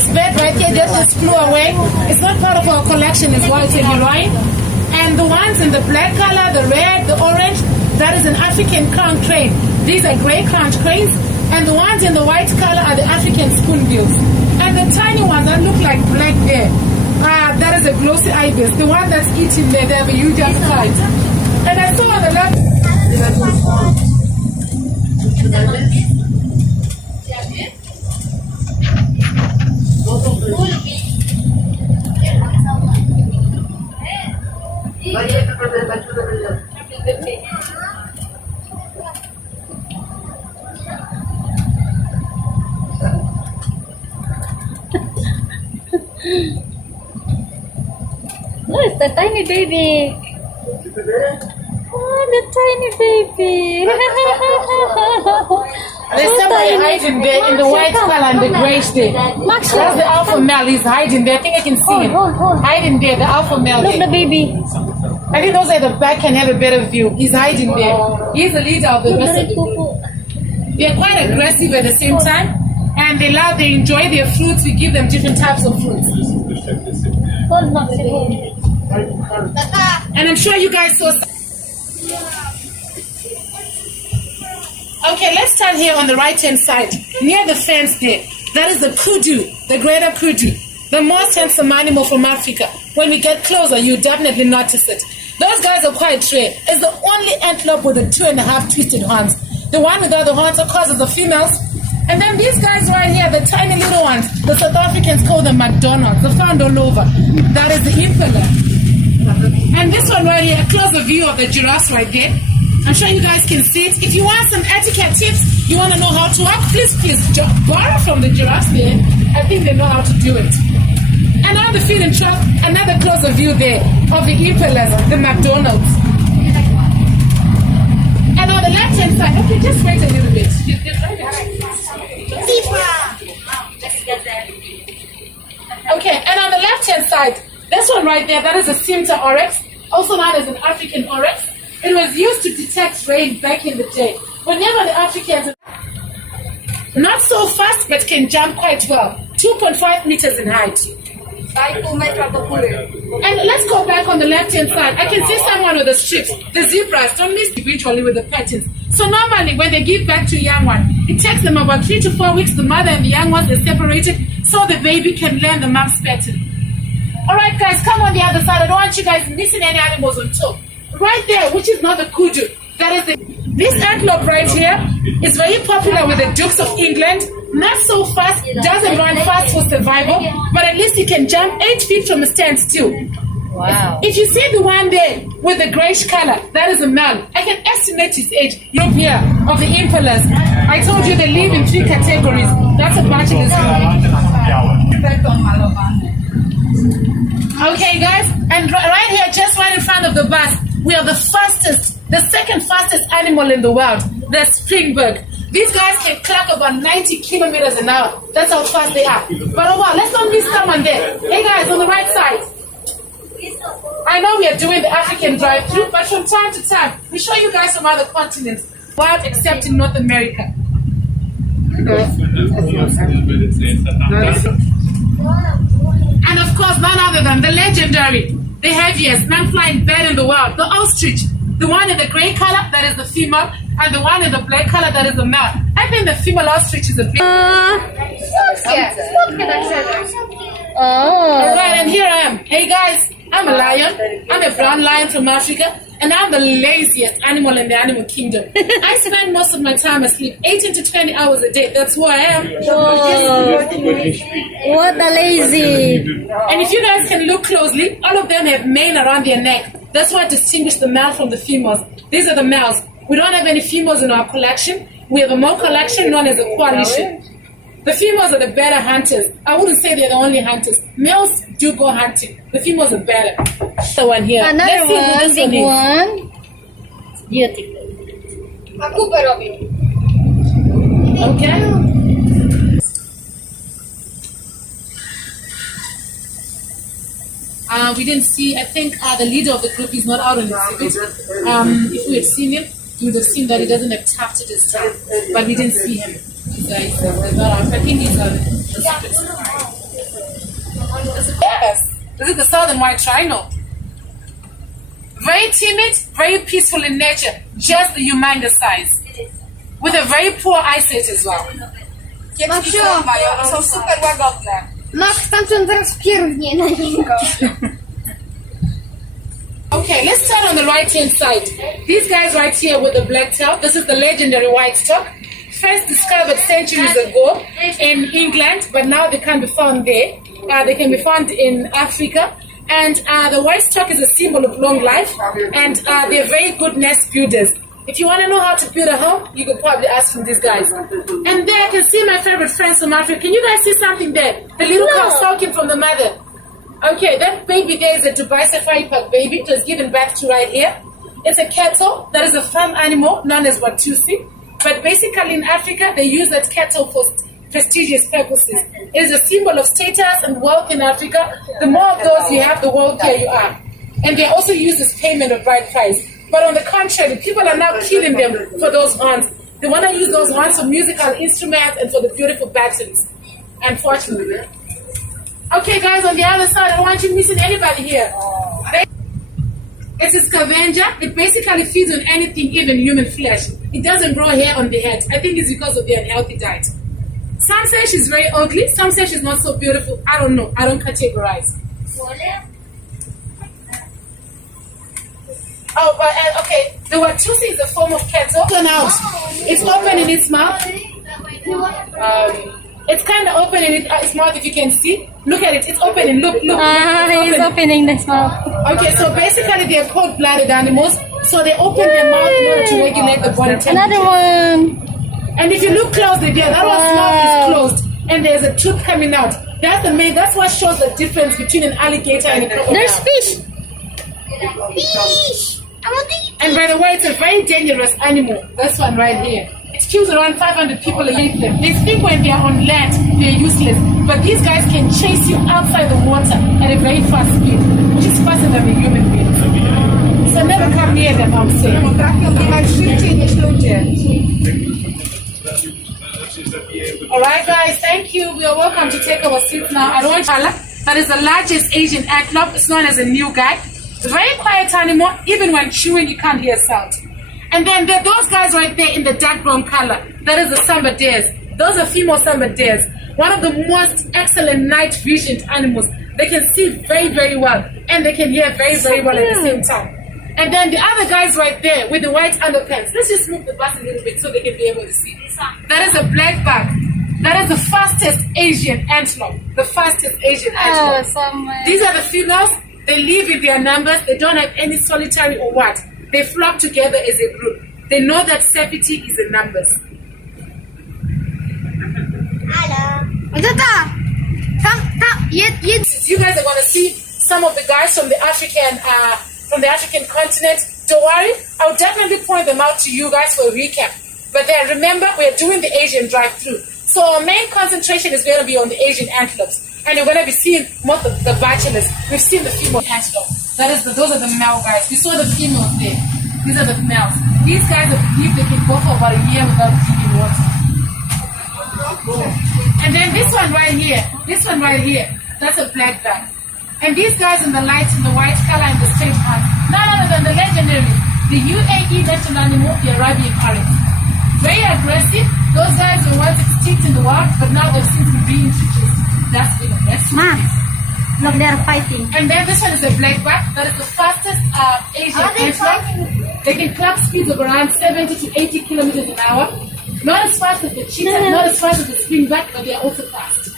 this bed right here just flew away. It's not part of our collection, it's white and European. And the ones in the black color, the red, the orange, that is an African crown crane. These are gray crown cranes. And the ones in the white color are the African spoonbills. And the tiny ones that look like black there, that is a glossy ibis. The one that's eating there, they have a huge appetite. And I saw on the left. Oh, it's the tiny baby. Oh, the tiny baby. There's somebody hiding there in the white color and the gray there. That's the alpha male. He's hiding there. I think I can see him. Hiding there, the alpha male. Look, the baby. I think those at the back can have a better view. He's hiding there. He's the leader of the rest. They're quite aggressive at the same time. And they enjoy their fruits. We give them different types of fruits. And I'm sure you guys saw. Okay, let's start here on the right-hand side, near the fence there. That is the kudu, the greater kudu, the most handsome animal from Africa. When we get closer, you definitely notice it. Those guys are quite rare. It's the only antelope with the 2.5 twisted horns. The one without the horns, of course, is the females. And then these guys right here, the tiny little ones, the South Africans call them McDonald's. They're found all over. That is the impala. And this one right here, a closer view of the giraffes right there. I'm sure you guys can see it. If you want some etiquette tips, you want to know how to walk, please borrow from the giraffes there. I think they know how to do it. And on the feeding truck, another closer view there of the impalas, the McDonald's. And on the left-hand side, okay, just wait a little bit. Okay, and on the left-hand side, this one right there, that is a Simta oryx, also known as an African oryx. It was used to detect rain back in the day. Whenever the Africans, not so fast, but can jump quite well, 2.5 meters in height. And let's go back on the left-hand side. I can see someone with the strips. The zebras don't miss individually with the patterns. So normally when they give back to a young one, it takes them about 3 to 4 weeks. The mother and the young ones are separated so the baby can learn the mom's pattern. Alright guys, come on the other side. I don't want you guys missing any animals on top. Right there, which is not the kudu. That is this antelope right here is very popular with the Dukes of England. Not so fast, doesn't run fast for survival, but at least he can jump 8 feet from a standstill. Wow. If you see the one there with the grayish color, that is a male. I can estimate his age. Europe here of the impalas. I told you they live in 3 categories. That's a bachelor's group. Okay guys, and right here, just right in front of the bus, we are the second fastest animal in the world, the springbok. These guys can clock about 90 kilometers an hour. That's how fast they are. But oh wow, let's not miss someone there. Hey guys, on the right side. I know we are doing the African drive-thru, but from time to time, we show you guys from other continents, wild except in North America. And of course, none other than the legendary, the heaviest non-flying bird in the world, the ostrich. The one in the gray color, that is the female, and the one in the black color, that is the male. I think the female ostrich is a bit... Alright, and here I am. Hey guys, I'm a lion. I'm a brown lion from Africa, and I'm the laziest animal in the animal kingdom. I spend most of my time asleep, 18 to 20 hours a day. That's who I am. What a lazy. And if you guys can look closely, all of them have mane around their neck. That's what distinguishes the male from the females. These are the males. We don't have any females in our collection. We have a male collection known as a coalition. The females are the better hunters. I wouldn't say they're the only hunters. Males do go hunting. The females are better. The one here. Another one, big one. Beautiful. Okay. We didn't see, I think the leader of the group is not out on the exhibit. If we had seen him, we would have seen that he doesn't have tufted his tail. But we didn't see him. He's not out. I think he's the secret. Yes, this is the southern white rhino. Very timid, very peaceful in nature, just the humongous size. With a very poor eyesight as well. Są super łagodne. Max, tamten zaraz pierwnie na niego. Okay, let's start on the right-hand side. These guys right here with the black tail, this is the legendary white stock. First discovered centuries ago in England, but now they can't be found there. They can be found in Africa. And the white stock is a symbol of long life, and they're very good nest builders. If you want to know how to build a home, you could probably ask from these guys. And there I can see my favorite friends from Africa. Can you guys see something there? The little cow sulking from the mother. Okay, that baby there is a Dubai Safari Park baby. It was given birth to right here. It's a cattle that is a farm animal known as Watusi. But basically in Africa, they use that cattle for prestigious purposes. It is a symbol of status and wealth in Africa. The more of those you have, the wealthier you are. And they also use this payment of bride price. But on the contrary, people are now killing them for those horns. They want to use those horns for musical instruments and for the beautiful battles, unfortunately. Okay, guys, on the other side, I don't want you missing anybody here. It's a scavenger. It basically feeds on anything, even human flesh. It doesn't grow hair on the head. I think it's because of the unhealthy diet. Some say she's very ugly. Some say she's not so beautiful. I don't know. I don't categorize. Oh, but okay. The Watusi is a form of cattle. It's open in its mouth. It's kind of open in its mouth, if you can see. Look at it. It's opening. Look. He's opening this mouth. Okay, so basically they are cold-blooded animals. So they open their mouth in order to regulate the body temperature. Another one. And if you look closely there, that one's mouth is closed, and there's a tooth coming out. That's what shows the difference between an alligator and a crocodile. There's fish. And by the way, it's a very dangerous animal. This one right here. It kills around 500 people a year. They think when they are on land, they're useless. But these guys can chase you outside the water at a very fast speed, which is faster than the human beings. So never come near them, I'm saying. Alright guys, thank you. We are welcome to take our seats now. I don't that is the largest Asian antelope. It's known as a new guy. It's a very quiet animal. Even when chewing, you can't hear sound. And then there are those guys right there in the dark brown color. That is the samba deers. Those are female samba deers. One of the most excellent night visioned animals. They can see very, very well. And they can hear very, very well at the same time. And then the other guys right there with the white underpants. Let's just move the bus a little bit so they can be able to see. That is a black bag. That is the fastest Asian antelope. The fastest Asian antelope. These are the females. They live in their numbers. They don't have any solitary or what. They flock together as a group. They know that safety is in numbers. Hello. You guys are going to see some of the guys from the African continent. Don't worry, I'll definitely point them out to you guys for a recap. But then remember, we're doing the Asian drive-through. So our main concentration is going to be on the Asian antelopes. And you're going to be seeing most of the bachelors. We've seen the female antelope. Those are the male guys. We saw the females there. These are the males. These guys believe they can go for about a year without drinking water. And then this one right here, that's a black guy. And these guys in the light, in the white color and the straight ones, none other than the legendary, the UAE national animal, the Arabian oryx. Very aggressive. Those guys were once extinct in the wild, but now they've since been reintroduced. That's been the best. Look, they're fighting. And then this one is a black back. That is the fastest Asian antelope. They can clock speeds of around 70 to 80 kilometers an hour. Not as fast as the cheetah, not as fast as the springback, but they are also fast.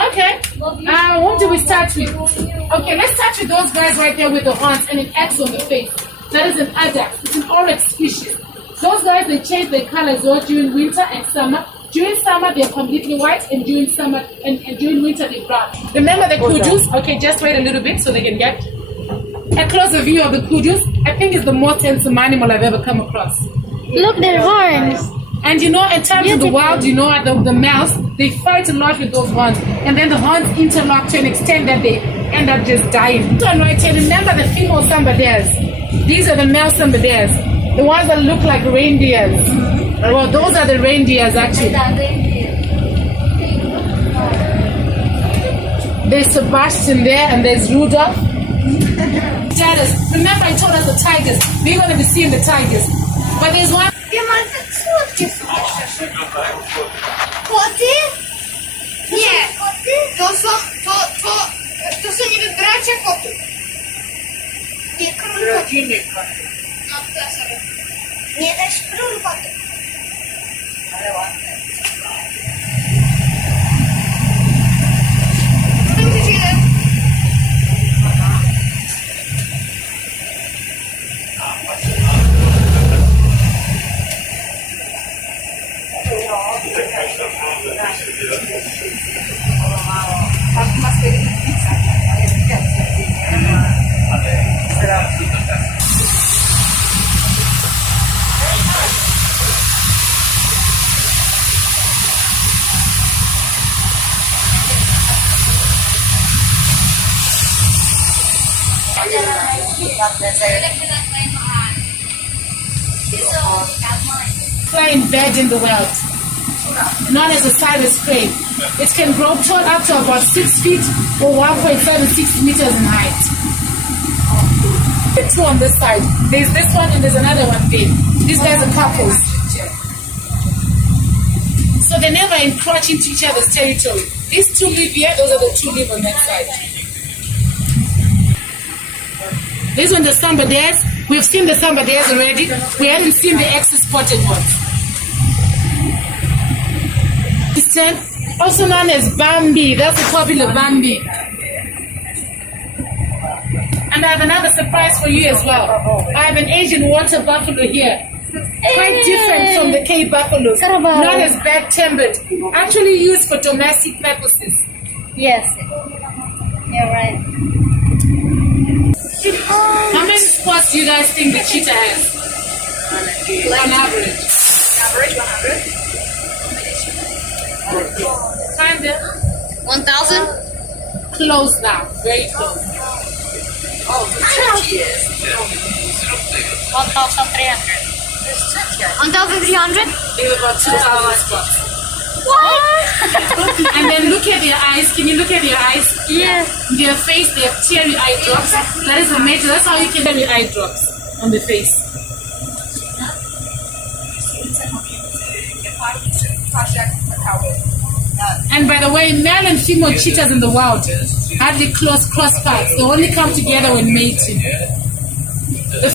Okay. What do we start with? Okay, let's start with those guys right there with the horns and an X on the face. That is an adax. It's an oryx species. Those guys, they change their colors all during winter and summer. During summer, they're completely white, and during summer and during winter, they're brown. Remember the kudus? Okay, just wait a little bit so they can get a closer view of the kudus. I think it's the most handsome animal I've ever come across. Look, their horns. And you know, at times in the wild, you know, the males, they fight a lot with those horns. And then the horns interlock to an extent that they end up just dying. So right here, remember the female samba deers. These are the male samba deers. The ones that look like reindeers. Well, those are the reindeers actually. There's Sebastian there, and there's Rudolph. Tigers. Remember, I told us the tigers. We're going to be seeing the tigers. But there's one. Koty? Nie. Koty? To są niby bracia kotów. Nie, król koty. No to sobie. Nie, też król koty. Ale ładne. Flying bird in the world, known as a Cyrus crane. It can grow tall up to about 6 feet or 1.76 meters in height. The two on this side. There's this one and there's another one there. These guys are couples. So they never encroach into each other's territory. These two live here, those are the two live on that side. This one, the Sambaderes. We've seen the Sambaderes already. We haven't seen the X-spotted ones. This ten, also known as Bambi. That's a popular Bambi. And I have another surprise for you as well. I have an Asian water buffalo here. Quite different from the Cape buffaloes. Not as bad-tempered. Actually used for domestic purposes. Yes. You're right. How many spots do you guys think the cheetah has? On average. Average 100. Kinda. 1,000? Close now. Very close. Oh, the turkey is. 1,300. 1,300? They have about 2,000 spots. What? And then look at their eyes. Can you look at their eyes? Yeah. Their face, they have teary eye drops. That is a major. That's how you can teary eye drops on the face. And by the way, male and female cheetahs in the wild hardly cross paths. They only come together when mating.